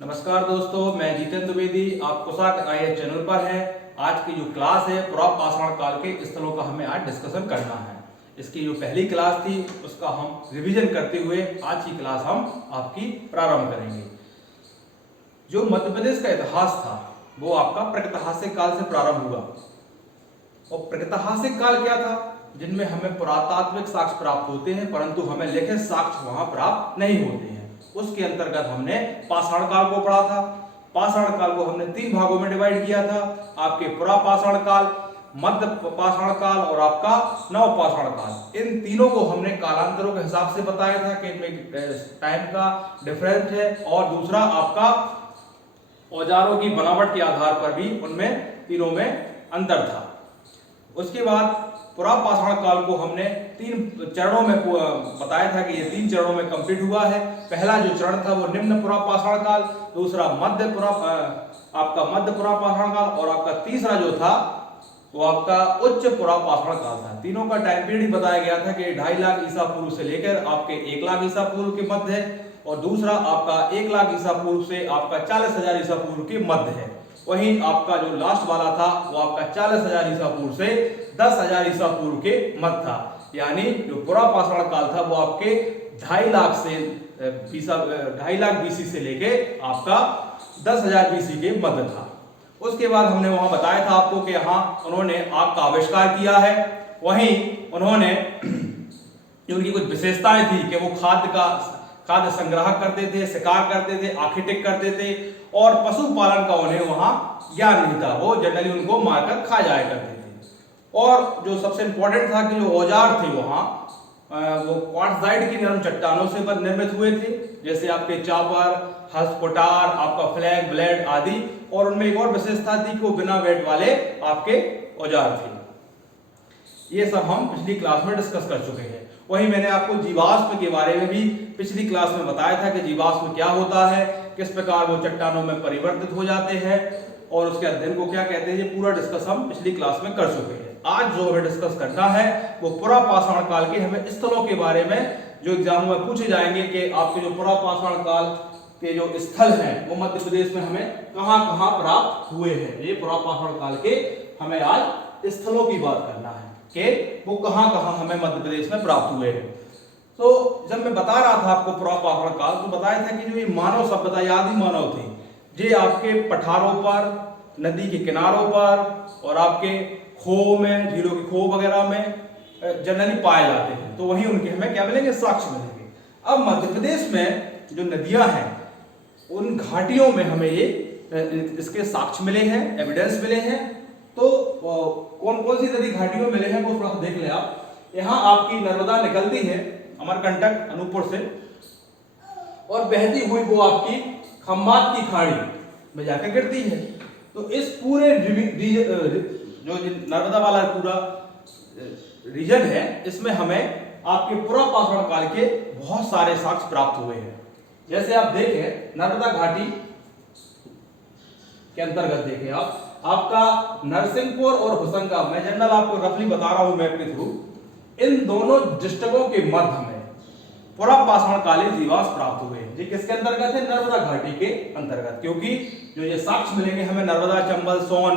नमस्कार दोस्तों, मैं जितेंद्र द्विवेदी आपको साथ आईएएस चैनल पर है। आज की जो क्लास है पुरापाषाण काल के स्थलों का हमें आज डिस्कशन करना है। इसकी जो पहली क्लास थी उसका हम रिवीजन करते हुए आज की क्लास हम आपकी प्रारंभ करेंगे। जो मध्य प्रदेश का इतिहास था वो आपका प्रागैतिहासिक काल से प्रारंभ हुआ। और प्रागैतिहासिक काल क्या था? जिनमें हमें पुरातात्विक साक्ष्य प्राप्त होते हैं परंतु हमें लिखित साक्ष्य वहां प्राप्त नहीं होते हैं। उसके अंतर्गत हमने पाषाण काल को पढ़ा था। पाषाण काल को हमने 3 भागों में डिवाइड किया था। आपके पुरापाषाण काल, मध्य पाषाण काल और आपका नवपाषाण काल। इन तीनों को हमने कालांतरों के हिसाब से बताया था कि इनमें टाइम का डिफरेंस है और दूसरा आपका औजारों की बनावट के आधार पर भी उनमें तीनों में अंतर था। उसके बाद पुरापाषाण काल को हमने 3 चरणों में बताया था कि ये 3 चरणों में कंप्लीट हुआ है। पहला जो चरण था वो निम्न पुरापाषाण काल, दूसरा मध्य पुरापाषाण काल और आपका तीसरा जो था वो आपका उच्च पुरापाषाण काल था। तीनों का टाइम पीरियड बताया गया था कि 2.5 लाख ईसा पूर्व से लेकर आपके 1 लाख ईसा पूर्व के मध्य है और दूसरा आपका 1 लाख ईसा पूर्व से आपका 40,000 ईसा पूर्व के मध्य है। वहीं आपका जो लास्ट वाला था वो आपका 40,000 ईसा पूर्व से 10,000 ईसा पूर्व के मध्य था। यानी जो पुरापाषाण काल था वो आपके 2.5 लाख बीसी से लेके आपका 10,000 बीसी के मध्य था। उसके बाद हमने वहां बताया था आपको कि यहाँ उन्होंने आग का आविष्कार किया है। वहीं उन्होंने जो उनकी कुछ विशेषताएं थी कि वो खाद्य संग्रह करते थे, शिकार करते थे, आर्किटेक्ट करते थे और पशुपालन का उन्हें वहां ज्ञान नहीं था। वो जनरली उनको मारकर खा जाया करते थे। और जो सबसे इंपॉर्टेंट था कि जो औजार थे वहां वो क्वार्ट्जाइट की नरम चट्टानों से निर्मित हुए थे, जैसे आपके चापर, हस्त, कुटार, आपका फ्लैग, ब्लेड आदि। और उनमें एक और विशेषता थी कि वो बिना वेट वाले आपके औजार थे। ये सब हम पिछली क्लास में डिस्कस कर चुके हैं। वहीं मैंने आपको जीवाश्म के बारे में भी पिछली क्लास में बताया था कि जीवाश्म क्या होता है, किस प्रकार वो चट्टानों में परिवर्तित हो जाते हैं और उसके अध्ययन को क्या कहते हैं। ये पूरा डिस्कस हम पिछली क्लास में कर चुके हैं। आज जो हमें डिस्कस करना है वो पुरापाषाण काल के हमें स्थलों के बारे में जो एग्जाम में पूछे जाएंगे कि आपके जो पुरापाषाण काल के जो स्थल हैं वो मध्य प्रदेश में हमें कहां कहां प्राप्त हुए हैं। ये पुरापाषाण काल के हमें आज स्थलों की बात करना है कि वो कहां कहां हमें मध्य प्रदेश में प्राप्त हुए हैं। तो जब मैं बता रहा था आपको पुरापाषाण काल तो बताया था कि जो ये मानव सभ्यता या आदि मानव थे, ये आपके पठारों पर, नदी के किनारों पर और आपके खो में, झीलों के खो वगैरह में जनरली पाए जाते हैं। तो वहीं उनके हमें क्या मिलेंगे? साक्ष्य मिलेंगे। अब मध्य प्रदेश में जो नदियां हैं उन घाटियों में हमें ये इसके साक्ष्य मिले हैं, एविडेंस मिले हैं। तो कौन कौन सी नदी घाटियों मिले हैं वो थोड़ा सा देख ले आप। यहाँ आपकी नर्मदा निकलती है अमरकंटक अनूपपुर से और बहती हुई वो आपकी खम्बात की खाड़ी में जाकर गिरती है। तो इस पूरे जो नर्मदा वाला पूरा रीजन है इसमें हमें आपके पुरापाषाण काल के बहुत सारे साक्ष्य प्राप्त हुए हैं। जैसे आप देखें नर्मदा घाटी के अंतर्गत देखें आप, आपका नरसिंहपुर और होशंगाबाद, मैं जनरल आपको रफली बता रहा हूं मैप के थ्रू, इन दोनों डिस्ट्रिक्टों के मध्य में पुरापाषाण कालीन जीवाश्म प्राप्त हुए। ये किसके अंतर्गत है? नर्मदा घाटी के अंतर्गत। क्योंकि जो ये साक्ष्य मिलेंगे हमें नर्मदा, चंबल, सोन,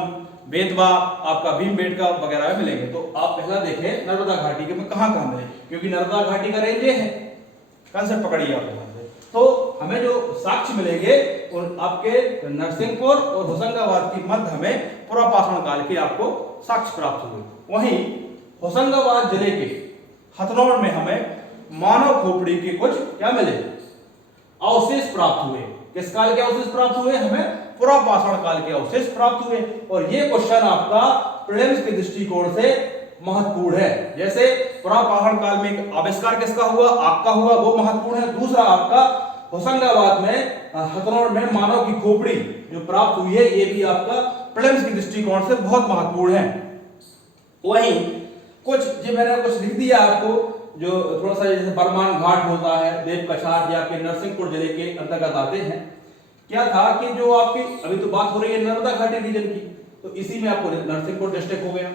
बेतवा, आपका भीमबेटका वगैरह में मिलेंगे। तो आप पहला देखें नर्मदा घाटी के में कहां मिले, क्योंकि नर्मदा घाटी का रेंज है। कंसेप्ट पकड़िए आप यहां से। तो हमें जो साक्ष्य मिलेंगे और आपके नरसिंहपुर और होशंगाबाद की मध्य हमें पुरापाषाण काल के आपको साक्ष्य प्राप्त हुए। वहीं होशंगाबाद जिले के हथनौर में हमें मानव खोपड़ी के कुछ क्या मिले? अवशेष प्राप्त हुए। किस काल के अवशेष प्राप्त हुए? हमें पुरापाषाण काल के अवशेष प्राप्त हुए। और ये क्वेश्चन आपका प्रीलिम्स के दृष्टिकोण से महत्वपूर्ण है। जैसे पुरापाषाण काल में एक आविष्कार किसका हुआ? आग का हुआ, वो महत्वपूर्ण है। दूसरा आपका होशंगाबाद में हथनौर में मानव की खोपड़ी जो प्राप्त हुई है ये भी आपका प्रीलिम्स के दृष्टिकोण से बहुत महत्वपूर्ण है। वहीं कुछ जो मैंने कुछ लिख दिया आपको, जो थोड़ा सा जैसे बरमान घाट होता है, देव कछार या आपके नरसिंहपुर जिले के अंतर्गत आते हैं। क्या था कि जो आपकी अभी तो बात हो रही है नर्मदा घाटी रीजन की, तो इसी में आपको नरसिंहपुर डिस्ट्रिक्ट हो गया।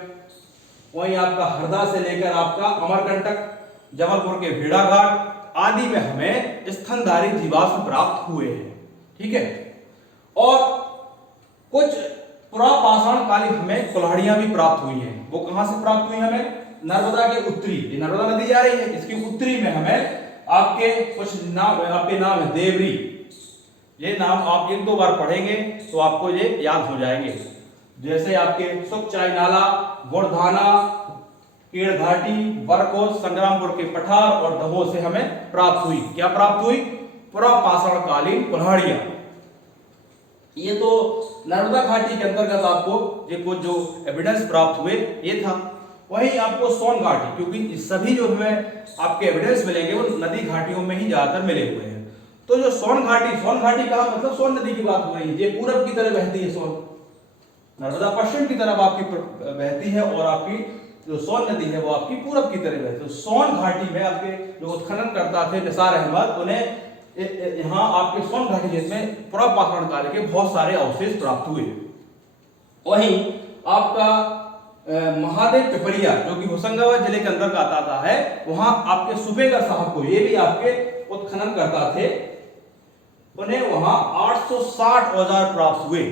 वहीं आपका हरदा से लेकर आपका अमरकंटक, जबलपुर के भेड़ाघाट आदि में हमें स्तनधारी जीवाश्म प्राप्त हुए हैं। ठीक है। और कुछ पुरापाषाण कालीन हमें कुल्हाड़ियां भी प्राप्त हुई हैं। वो कहां से प्राप्त हुई हमें? नर्मदा के उत्तरी, ये नर्मदा नदी जा रही है, इसकी उत्तरी में हमें आपके कुछ नाम, आपके नाम है देवरी, ये नाम आप एक दो बार पढ़ेंगे तो आपको ये याद हो जाएंगे। जैसे आपके सुखचाई नाला, गुड़धाना, केड़ घाटी, बरकोस, संग्रामपुर के पठार और दमोह से हमें प्राप्त हुई। क्या प्राप्त हुई? पुरापाषाण कालीन कुल्हाड़ियां। ये तो नर्मदा घाटी के अंतर्गत आपको ये कुछ जो एविडेंस प्राप्त हुए ये था। वहीं आपको सोन घाटी, क्योंकि सभी जो हमें आपके एविडेंस मिलेंगे वो नदी घाटियों में ही ज्यादातर मिले हुए हैं। तो जो सोन घाटी का मतलब सोन नदी की बात हो रही है, ये पूरब की तरफ बहती है सोन, नर्मदा पश्चिम की तरफ आपकी बहती है और आपकी जो सोन नदी है वो आपकी पूरब की तरफ बहती है। तो सोन घाटी में आपके जो उत्खनन करता थे निसार अहमद, उन्हें यहाँ आपके सोन घाटी जिसमें पुरापाषाण काल के बहुत सारे अवशेष प्राप्त हुए। वहीं आपका महादेव पिपरिया जो कि होशंगाबाद जिले के अंतर्गत आता है, वहां आपके सुबेकर साहब को, ये भी आपके उत्खनन करता थे, उन्हें वहां 860 औजार प्राप्त हुए।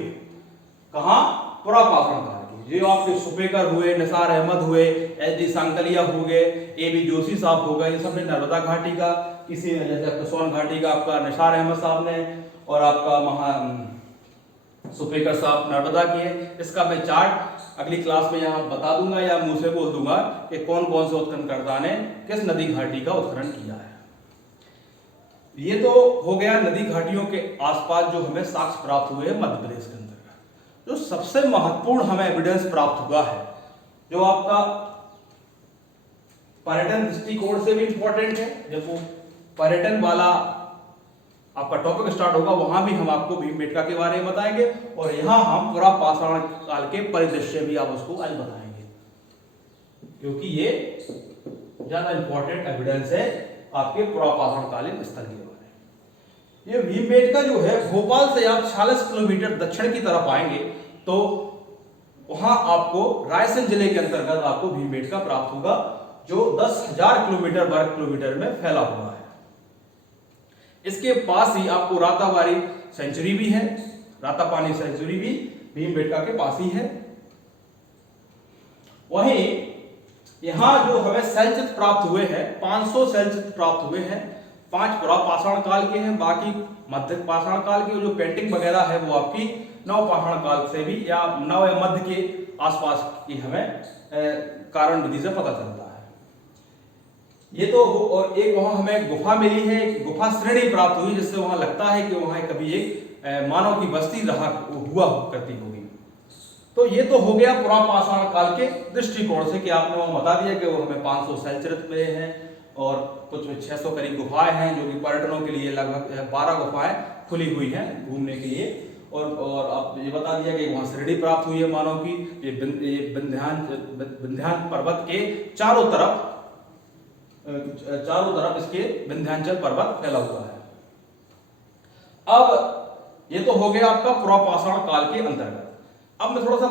कहां? पुरापाषाण काल के। जो आपके सुबेकर हुए, निसार अहमद हुए, एच.डी. सांकलिया हो गए, ए.बी. जोशी साहब हो गए, ये सब ने नर्मदा घाटी का, किसी जैसे आपका सोन घाटी का आपका निसार अहमद साहब ने, और आपका सुबेकर साहब नर्मदा की है। इसका मैं चार्ट अगली क्लास में यहाँ बता दूंगा या मुंह से बोल दूंगा कि कौन कौन से उत्खननकर्ता ने किस नदी घाटी का उत्खनन किया है। ये तो हो गया नदी घाटियों के आसपास जो हमें साक्ष्य प्राप्त हुए हैं मध्य प्रदेश के अंतर्गत। जो सबसे महत्वपूर्ण हमें एविडेंस प्राप्त हुआ है, जो आपका पर्यटन दृष्टिकोण से भी इंपॉर्टेंट है, जब वो पर्यटन वाला आपका टॉपिक स्टार्ट होगा वहां भी हम आपको भीमबेटका के बारे में बताएंगे, और यहां हम पुरापाषाण काल के परिदृश्य भी आप उसको आज बताएंगे, क्योंकि ये ज्यादा इंपॉर्टेंट एविडेंस है आपके पुरापाषाण कालीन स्थल के बारे में। ये भीमबेटका जो है, भोपाल से आप 46 किलोमीटर दक्षिण की तरफ आएंगे तो वहां आपको रायसेन जिले के अंतर्गत आपको भीमबेटका प्राप्त होगा, जो 10,000 किलोमीटर वर्ग किलोमीटर में फैला हुआ है। इसके पास ही आपको राताबारी सेंचुरी भी है, रातापानी सेंचुरी भी भीमबेटका के पास ही है। वहीं यहां जो हमें शैलचित्र प्राप्त हुए हैं, 500 शैलचित्र प्राप्त हुए हैं। 5 पुरापाषाण काल के हैं, बाकी मध्य पाषाण काल के जो पेंटिंग वगैरह है वो आपकी नवपाषाण काल से भी या नव या मध्य के आसपास की हमें कारण विधि से पता चलता है। ये तो और एक वहां हमें गुफा मिली है, गुफा श्रेणी प्राप्त हुई, जिससे वहां लगता है कि वहां कभी एक मानव की बस्ती रहा हुआ करती होगी। तो ये तो हो गया पुरापाषाण काल के दृष्टिकोण से कि आपने वहां बता दिया कि वो हमें 500 शैलचित्र मिले हैं और कुछ 600 करीब गुफाएं हैं, जो कि पर्यटनों के लिए लगभग 12 गुफाएं खुली हुई हैं घूमने के लिए, और आप ये बता दिया कि वहां श्रेणी प्राप्त हुई है मानव की। ये विंध्याचल पर्वत के चारों तरफ इसके विंध्याचल पर्वत फैला हुआ है। अब ये तो हो गया आपका पुरापाषाण काल के अंतर्गत। अब मैं थोड़ा सा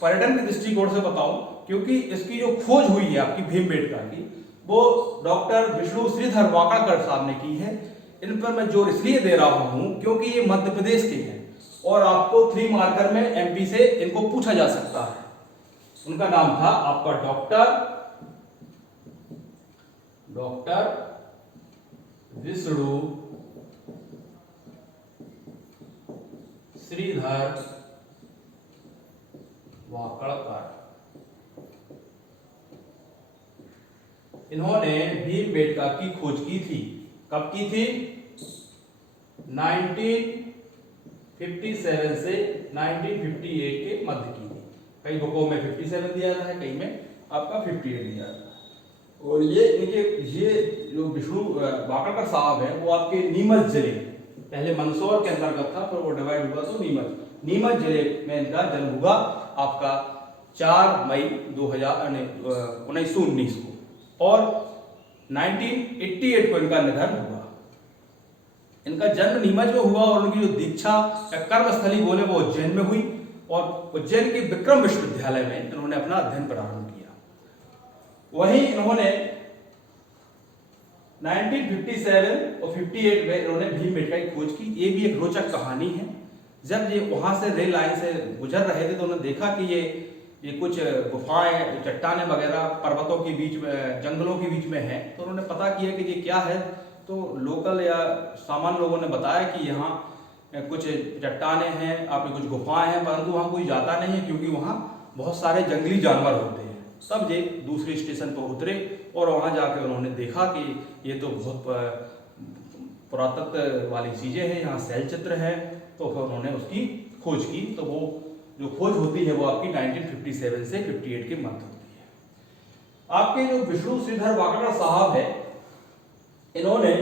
पर्यटन के दृष्टिकोण से बताऊं, क्योंकि इसकी जो खोज हुई है आपकी भीमबेटका की, वो डॉक्टर विष्णु श्रीधर वाकड़कर साहब ने की है। इन पर मैं जोर इसलिए दे रहा हूं क्योंकि ये मध्य प्रदेश के हैं और आपको 3 मार्कर में एमपी से इनको पूछा जा सकता है। उनका नाम था आपका डॉक्टर विष्णु श्रीधर वाकड़कर। इन्होंने भीमबेटका की खोज की थी। कब की थी? 1957 से 1958 के मध्य की थी। कई बुकों में 57 दिया था, कई में आपका 58 दिया था। और ये जो विष्णु वाकड़कर साहब हैं वो आपके नीमच जिले, पहले मंदसौर के अंतर्गत था, फिर वो डिवाइड हुआ तो नीमच जिले में इनका जन्म हुआ आपका 4 मई 1919 को, और 1988 को इनका निधन हुआ। इनका जन्म नीमच में हुआ और उनकी जो दीक्षा या कर्मस्थली बोले वो उज्जैन में हुई, और उज्जैन के विक्रम विश्वविद्यालय में इन्होंने अपना अध्ययन प्रारंभ किया। वहीं इन्होंने 1957 और 58 में इन्होंने भीमबेटका की खोज की। ये भी एक रोचक कहानी है, जब ये वहां से रेल लाइन से गुजर रहे थे तो उन्होंने देखा कि ये कुछ गुफाएं, चट्टानें वगैरह पर्वतों के बीच में, जंगलों के बीच में है। तो उन्होंने पता किया कि ये क्या है। तो लोकल या सामान्य लोगों ने बताया कि यहाँ कुछ चट्टानें हैं, आपकी कुछ गुफाएं हैं, परंतु वहाँ कोई जाता नहीं है क्योंकि वहाँ बहुत सारे जंगली जानवर होते हैं। तब ये दूसरे स्टेशन पर उतरे और वहाँ जाके उन्होंने देखा कि ये तो बहुत पुरातत्व वाली चीज़ें हैं, यहाँ शैल चित्र है। तो फिर उन्होंने उसकी खोज की। तो वो जो खोज होती है वो आपकी 1957 से 58 के मध्य होती है। आपके जो विष्णु श्रीधर वाकाडकर साहब है, इन्होंने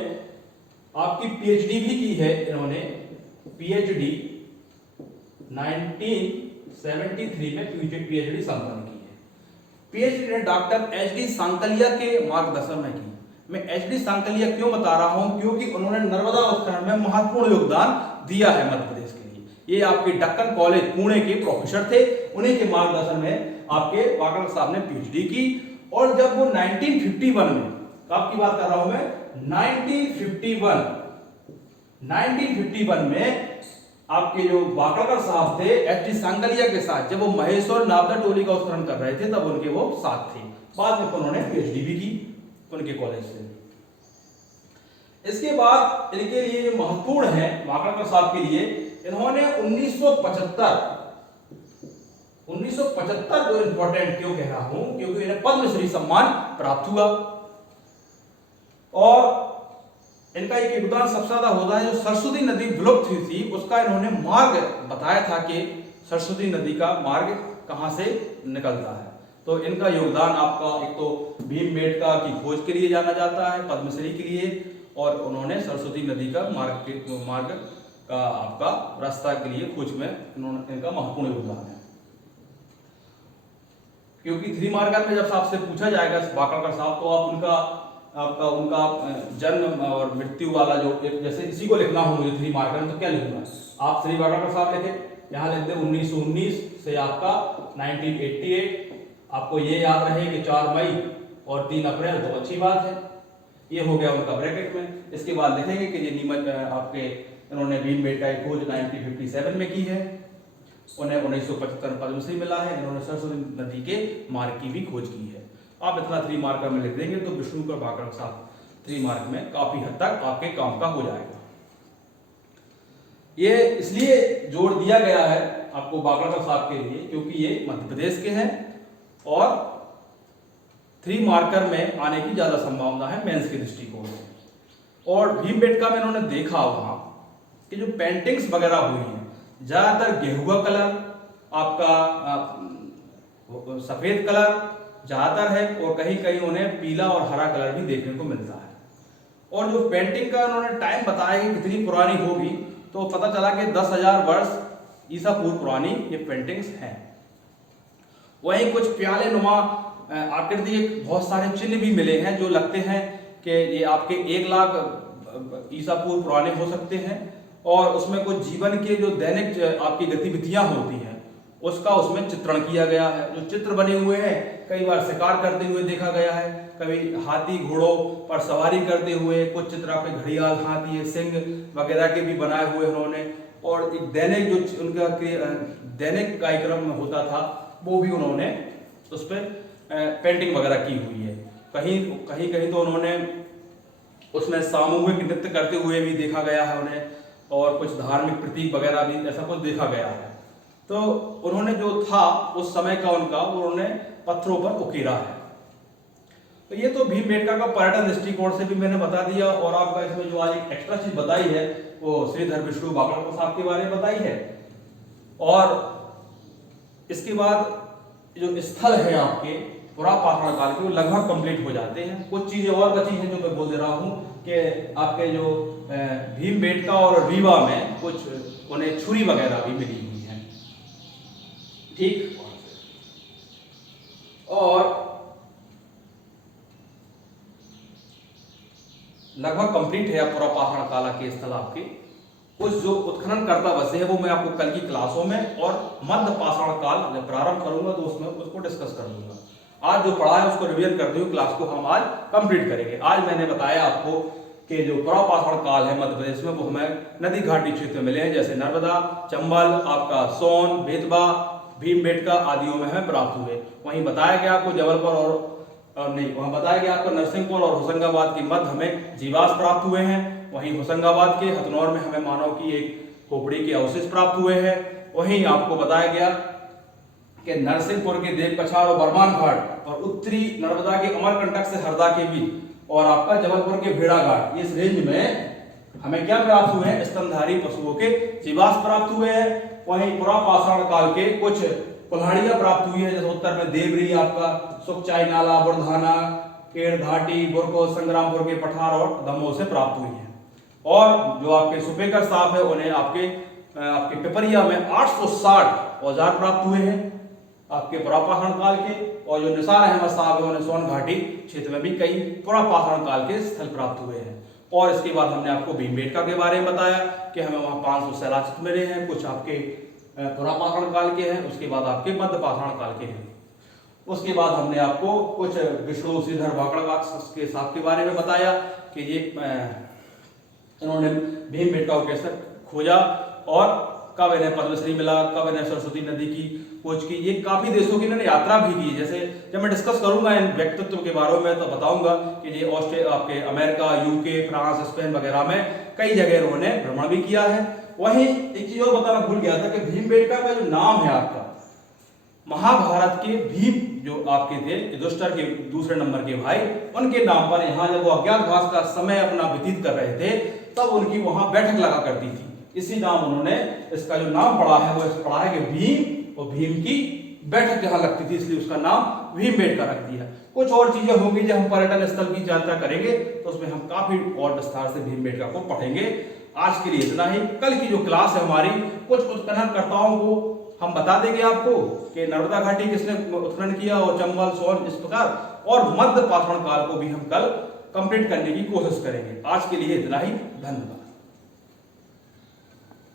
आपकी पीएचडी भी की है। इन्होंने पीएचडी 1973 में पीएचडी संपन्न की है। पीएचडी ने डॉक्टर एच.डी. सांकलिया के मार्गदर्शन में की। मैं एच.डी. सांकलिया क्यों बता रहा हूं, क्योंकि उन्होंने नर्मदा उत्खनन में महत्वपूर्ण योगदान दिया है मध्य प्रदेश के लिए। ये आपके दक्कन कॉलेज पुणे के प्रोफेसर थे, उन्हीं के मार्गदर्शन में आपके वाकाडकर साहब ने पीएचडी की। और जब वो 1951 में, कब की बात कर रहा हूं मैं, 1951 में आपके जो वाकाडकर साहब थे एच.डी. सांकलिया के साथ, जब वो महेश्वर नाबदा टोली का उत्खनन कर रहे थे तब उनके वो साथ थे। बाद में उन्होंने पीएचडी भी की उनके कॉलेज से। इसके बाद इनके लिए जो महत्वपूर्ण है वाकाडकर साहब के लिए, इन्होंने 1975 जो इंपॉर्टेंट क्यों कह रहा हूं, क्योंकि इन्हें पद्मश्री सम्मान प्राप्त हुआ। और इनका एक योगदान सबसे ज्यादा होता है, जो सरस्वती नदी विलुप्त हुई थी उसका इन्होंने मार्ग बताया था कि सरस्वती नदी का मार्ग कहां से निकलता है। तो इनका योगदान आपका, एक तो भीमबेटका की खोज के लिए जाना जाता है, पद्मश्री के लिए, और उन्होंने सरस्वती नदी का मार्ग का आपका रास्ता के लिए खोज में इनका महत्वपूर्ण योगदान है। क्योंकि 3 मार्कर में जब आपसे पूछा जाएगा वाकाडकर साहब, तो आप उनका जन्म और मृत्यु वाला जो एक, जैसे इसी को लिखना हो मुझे 3 मार्कर में, तो क्या लिखूंगा, आप श्री वाकाडकर साहब लिखे, यहाँ लिख दे 1919 से आपका 1988। आपको ये याद रहे कि 4 मई और 3 अप्रैल, तो अच्छी बात है, ये हो गया उनका ब्रैकेट में। इसके बाद लिखेंगे कि ये नीमच आपके इन्होंने भीमबेटका की खोज 1957 में की है, उन्हें 1975 में पद्मश्री मिला है, इन्होंने सरस्वती नदी के मार्ग की भी खोज की है। आप इतना 3 मार्कर में लिख देंगे तो विष्णु का वाकाडकर साहब 3 मार्क में काफी हद तक आपके काम का हो जाएगा। ये इसलिए जोड़ दिया गया है आपको वाकाडकर साहब के लिए क्योंकि ये मध्य प्रदेश के हैं और 3 मार्कर में आने की ज्यादा संभावना है मेंस के दृष्टिकोण से। और भीमबेटका में इन्होंने देखा वहां कि जो पेंटिंग्स वगैरह हुई हैं, ज्यादातर गेहुआ कलर, आपका सफेद कलर ज्यादातर है, और कहीं कहीं उन्हें पीला और हरा कलर भी देखने को मिलता है। और जो पेंटिंग का उन्होंने टाइम बताया कि कितनी पुरानी होगी, तो पता चला कि 10,000 वर्ष ईसा पूर्व पुरानी ये पेंटिंग्स हैं। वहीं कुछ प्याले नुमा आकृति बहुत सारे चिन्ह भी मिले हैं जो लगते हैं कि ये आपके 1 लाख ईसा पूर्व पुराने हो सकते हैं। और उसमें कुछ जीवन के जो दैनिक आपकी गतिविधियां होती हैं उसका उसमें चित्रण किया गया है। जो चित्र बने हुए हैं, कई बार शिकार करते हुए देखा गया है, कभी हाथी घोड़ों पर सवारी करते हुए, कुछ चित्र आपके घड़ियाल, हाथी, सिंह वगैरह के भी बनाए हुए उन्होंने। और एक दैनिक जो उनका दैनिक कार्यक्रम होता था वो भी उन्होंने उस पर पेंटिंग वगैरह की हुई है। कहीं तो उन्होंने उसमें सामूहिक नृत्य करते हुए भी देखा गया है उन्हें, और कुछ धार्मिक प्रतीक वगैरह भी ऐसा कुछ देखा गया है। तो उन्होंने जो था उस समय का उनका, उन्होंने पत्थरों पर उकेरा है। तो ये तो भीमबेटका का पर्यटन दृष्टिकोण से भी मैंने बता दिया। और आपका इसमें जो आज एक एक्स्ट्रा चीज बताई है वो श्रीधर विष्णु वाकाडकर साहब के बारे में बताई है। और इसके बाद जो स्थल है आपके पुरापाषाण काल के, वो लगभग कंप्लीट हो जाते हैं। कुछ चीजें और बची हैं जो मैं बोल दे रहा हूँ कि आपके जो भीमबेटका और रीवा में कुछ उन्हें छुरी वगैरह भी मिली हुई है, ठीक। और लगभग कंप्लीट है पुरापाषाण काल के स्थल आपके। कुछ जो उत्खनन करता बसे है वो मैं आपको कल की क्लासों में और मध्य पाषाण काल जब प्रारंभ करूंगा तो उसमें उसको डिस्कस कर दूंगा। आज जो पढ़ा है उसको रिवीजन करते हुए क्लास को हम आज कंप्लीट करेंगे। आज मैंने बताया आपको के जो पुरापाषाण काल है मध्य प्रदेश में, वो हमें नदी घाटी क्षेत्र में मिले हैं, जैसे नर्मदा, चंबल, आपका सोन, बेतवा, भीमबेटका आदियों में हमें प्राप्त हुए। वहीं बताया गया आपको जबलपुर और नहीं, वहां बताया गया आपको नरसिंहपुर और होशंगाबाद के मध्य हमें जीवाश्म प्राप्त हुए हैं। वहीं होशंगाबाद के हथनौर में हमें मानव की एक खोपड़ी के अवशेष प्राप्त हुए हैं। वहीं आपको बताया गया कि नरसिंहपुर के देव पछाड़ और बरमान घाट और उत्तरी नर्मदा के अमरकंटक से हरदा के बीच और आपका जबलपुर के भेड़ा घाट, इस रेंज में हमें क्या प्राप्त हुए हैं? स्तनधारी पशुओं के जीवाश्म प्राप्त हुए हैं। वहीं पुरापाषाण काल के कुछ कुल्हाड़ियां प्राप्त हुई है, जैसे उत्तर में देवरी, आपका सुखचाई नाला, बुरधाना, केड़ घाटी, बुरको, संग्रामपुर के पठार और दमोह से प्राप्त हुई है। और जो आपके सुपेकर सांप है, उन्हें आपके पिपरिया में 860 औजार प्राप्त हुए हैं आपके पुरापाषाण काल के। और जो निसार अहमद साहब है, उन्हें सोन घाटी क्षेत्र में भी कई पुरापाषाण काल के स्थल प्राप्त हुए हैं। और इसके बाद हमने आपको भीमबेटका के बारे में बताया कि हमें वहां 500 शिलाचित्र मिले हैं, कुछ आपके पुरापाषाण काल के हैं, उसके बाद आपके मध्यपाषाण काल के हैं। उसके बाद हमने आपको कुछ विष्णु श्रीधर वाकड़वाग के सांप के बारे में बताया कि ये इन्होंने भीमबेटका को कैसे खोजा और कब इन्हें पद्मश्री मिला, कब इन्हें सरस्वती नदी की खोज की। ये काफी देशों की इन्होंने यात्रा भी की। जैसे जब मैं डिस्कस करूंगा इन व्यक्तित्व के बारे में तो बताऊंगा कि ये ऑस्ट्रेलिया, आपके अमेरिका, यूके, फ्रांस, स्पेन वगैरह में कई जगह इन्होंने भ्रमण भी किया है। वहीं एक चीज और बताना भूल गया था कि भीमबेटका का जो नाम है आपका, महाभारत के भीम जो आपके थे युधिष्ठिर के दूसरे नंबर के भाई, उनके नाम पर यहाँ जब वो अज्ञातवास का समय अपना व्यतीत कर रहे थे तब उनकी वहां बैठक लगा करती थी। इसी नाम उन्होंने इसका जो नाम पड़ा है वो पड़ा है कि भीम, और भीम की बैठक जहां लगती थी इसलिए उसका नाम भीमबेटका रख दिया। कुछ और चीजें होंगी जब हम पर्यटन स्थल की यात्रा करेंगे तो उसमें हम काफी और विस्तार से भीमबेटका को पढ़ेंगे। आज के लिए इतना ही। कल की जो क्लास है हमारी, कुछ उत्खननकर्ताओं को हम बता देंगे आपको कि नर्मदा घाटी किसने उत्खनन किया और चंबल, सोन, इस प्रकार, और मध्य पाषाण काल को भी हम कल कंप्लीट करने की कोशिश करेंगे। आज के लिए इतना ही। धन्यवाद।